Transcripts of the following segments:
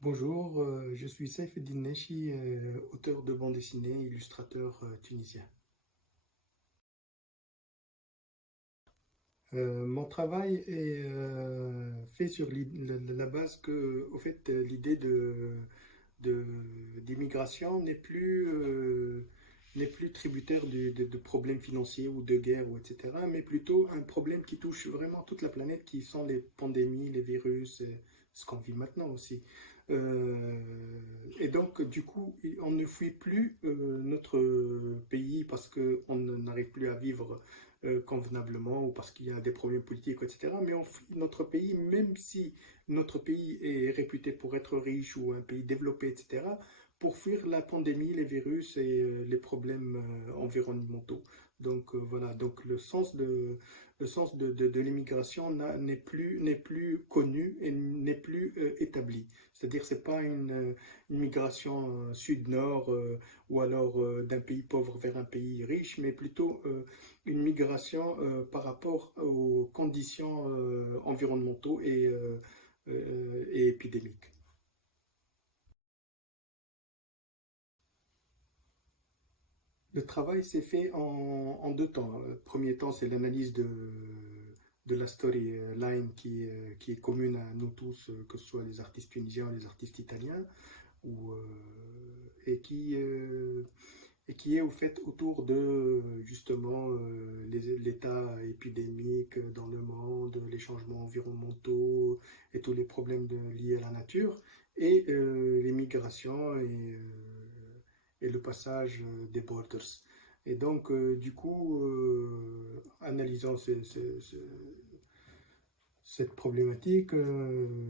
Bonjour, je suis Saïfeddine Nechi, auteur de bande dessinée, illustrateur tunisien. Mon travail est fait sur la base que, au fait, l'idée de- d'immigration n'est plus tributaire de problèmes financiers ou de guerre, ou etc., mais plutôt un problème qui touche vraiment toute la planète, qui sont les pandémies, les virus, ce qu'on vit maintenant aussi. Euh, et donc, du coup, on ne fuit plus notre pays parce qu'on n'arrive plus à vivre convenablement ou parce qu'il y a des problèmes politiques, etc. Mais on fuit notre pays, même si notre pays est réputé pour être riche ou un pays développé, etc., pour fuir la pandémie, les virus et les problèmes environnementaux. Donc voilà, donc le sens de l'immigration n'est plus connu et n'est plus établi. C'est-à-dire c'est pas une migration sud-nord ou alors d'un pays pauvre vers un pays riche, mais plutôt une migration par rapport aux conditions environnementaux et épidémiques. Le travail s'est fait en deux temps. Le premier temps, c'est l'analyse de la storyline qui est commune à nous tous, que ce soit les artistes tunisiens, les artistes italiens, ou, et et qui est au fait autour de justement l'état épidémique dans le monde, les changements environnementaux et tous les problèmes liés à la nature, et les migrations et le passage des borders. Et donc, du coup, analysant cette problématique,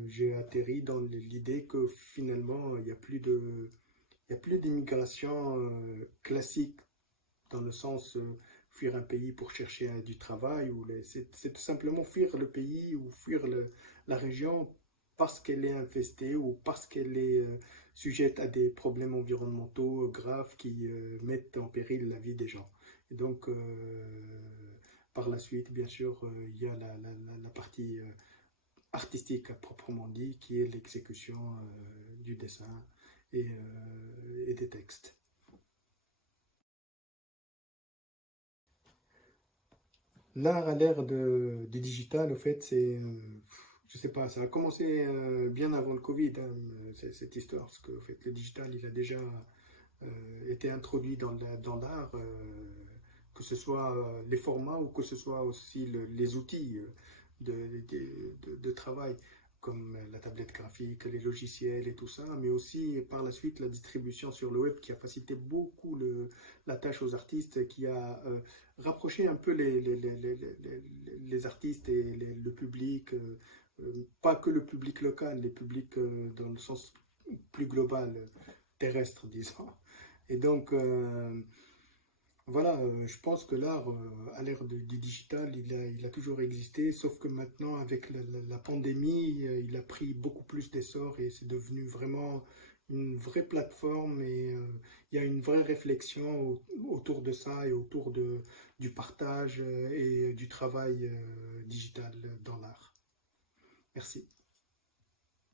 j'ai atterri dans l'idée que finalement, il y a plus d'immigration classique dans le sens fuir un pays pour chercher du travail, c'est tout simplement fuir le pays ou fuir la région parce qu'elle est infestée ou parce qu'elle est sujette à des problèmes environnementaux graves qui mettent en péril la vie des gens. Et donc, par la suite, bien sûr, il y a la partie artistique à proprement dit, qui est l'exécution du dessin et des textes. L'art à l'ère du digital, au fait, je sais pas, ça a commencé bien avant le Covid, hein, cette histoire, parce que, au fait, le digital, il a déjà été introduit dans l'art, que ce soit les formats ou que ce soit aussi les outils de travail, comme la tablette graphique, les logiciels et tout ça, mais aussi par la suite la distribution sur le web qui a facilité beaucoup la tâche aux artistes, qui a rapproché un peu les artistes et le public, pas que le public local, les publics dans le sens plus global, terrestre, disons. Et donc, voilà, je pense que l'art, à l'ère du digital, il a toujours existé, sauf que maintenant, avec la pandémie, il a pris beaucoup plus d'essor et c'est devenu vraiment une vraie plateforme et il y a une vraie réflexion autour de ça et autour du partage et du travail digital dans l'art. Merci.